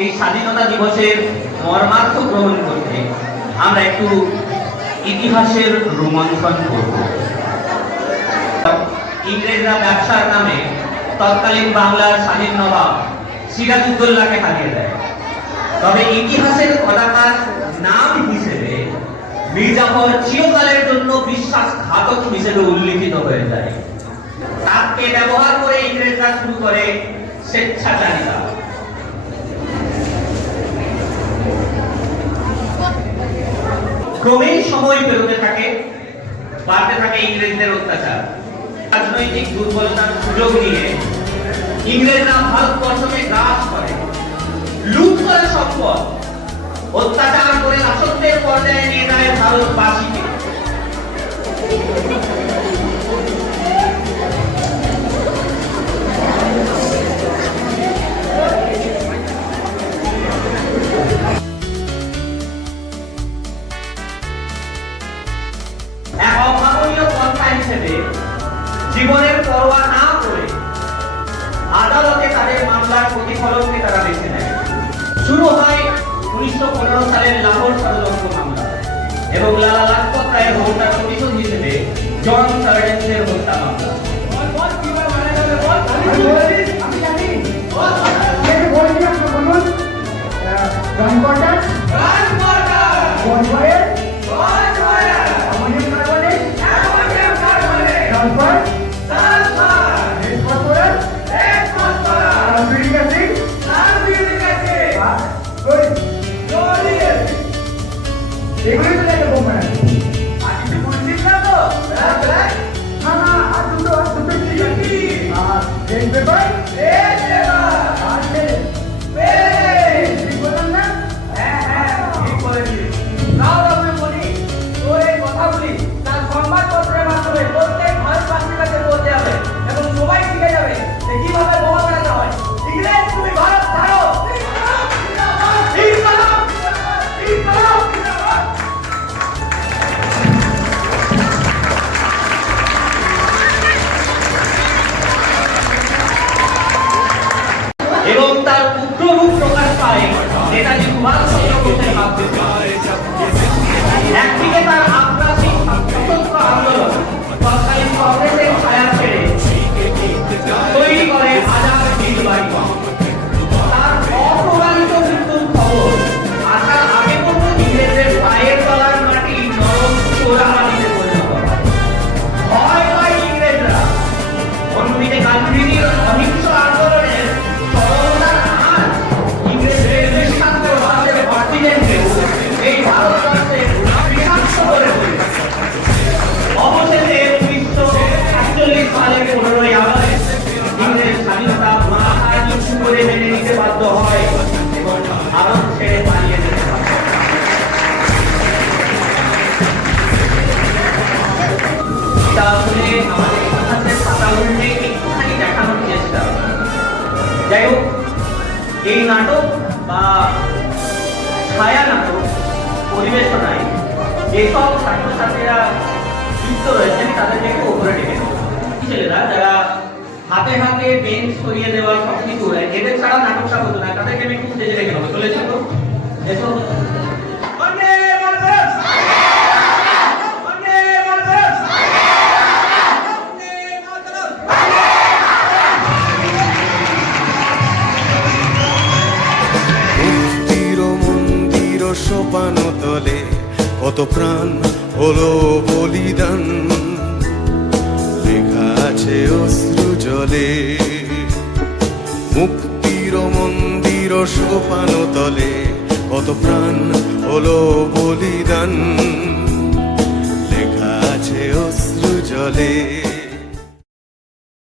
এই স্বাধীনতা দিবসের মর্মার্থ গ্রহণ করতে আমরা একটু ইতিহাসের রোমন্থন করব। ইংরেজরা ব্যবসার নামে তৎকালীন বাংলার স্বাধীন নবাব সিরাজউদ্দৌলাকে হারিয়ে দেয়। তবে ইতিহাসের পতাকার নাম হিসেবে মীর জাফর চিরকালের জন্য বিশ্বাসঘাতক হিসেবে উল্লেখিত হয়ে যায়। তাকে ব্যবহার করে ইংরেজরা শুরু করে স্বেচ্ছাচারিতা। ক্রমেই সময় পেরোতে থাকে, বাড়তে থাকে ইংরেজদের অত্যাচার। রাজনৈতিক দুর্বলতার সুযোগ নিয়ে ইংরেজরা ভারতবর্ষকে গ্রাস করে, লুট করে সম্পদ, অত্যাচার করে রাজত্বের পর্যায়ে নিয়ে যায় ভারতবাসীকে। এক অভাবনীয় পন্থা হিসেবে জীবনের পরোয়া না করে আদালতে তাদের মামলার প্রতিফলনকে তারা বেছে নেয়। শুরু হয় 1915 সালের লাহোর ষড়যন্ত্র মামলা এবং লালা লাজপত রায়ের হত্যার প্রতিশোধ হিসেবে জন সার্জেন্টের হত্যা মামলা। এবং তার উগ্ররূপ প্রকাশ পায় নেতাজি সুভাষচন্দ্র বোসের মাধ্যমে। একদিকে তার আগ্রাসী ছাত্রতন্ত্র আন্দোলন তৎকালীন কংগ্রেসের ছায়া ছেড়ে তৈরি করে আজাদ হিন্দ বাহিনী। তার অপ্রমাণিত মৃত্যুর খবর আসার আগে পর্যন্ত ইংরেজদের পায়ের তলার মাটি নরম চোরা মাটিতে পরিণত হয়। ভয় পায় ইংরেজরা। অন্যদিকে গান্ধীজির অহিংস আন্দোলনের এই ভারতবর্ষের বিষাক্ত করে অবশেষে 1947 সালের 15ই আগস্ট ইংরেজ স্বাধীনতা মাথায় নিচু করে মেনে নিতে বাধ্য হয় এবং ভারত ছেড়ে পালিয়ে যেতে হয়। তাহলে আমাদের ইতিহাসের পাতা উল্টে একটুখানি দেখানোর চেষ্টা। যাই হোক, এই নাটক বা ছায়া নাটক পরিবেশনায় যেসব ছাত্রছাত্রীরা যুক্ত রয়েছেন তাদেরকে একটু উপরে ডেকে নেব। ছেলেরা যারা হাতে হাতে বেঞ্চ সরিয়ে দেওয়া সবকিছু এদের ছাড়া নাটকটা হতো না, তাদেরকে আমি একটু স্টেজে রেখে নেবো। চলেছে তো এসো। সোপানো তলে কত প্রাণ হলো বলিদান, লেখা আছে অশ্রু জলে। মুক্তির মন্দির সোপানো তলে কত প্রাণ হলো বলিদান, লেখা আছে অশ্রু জলে।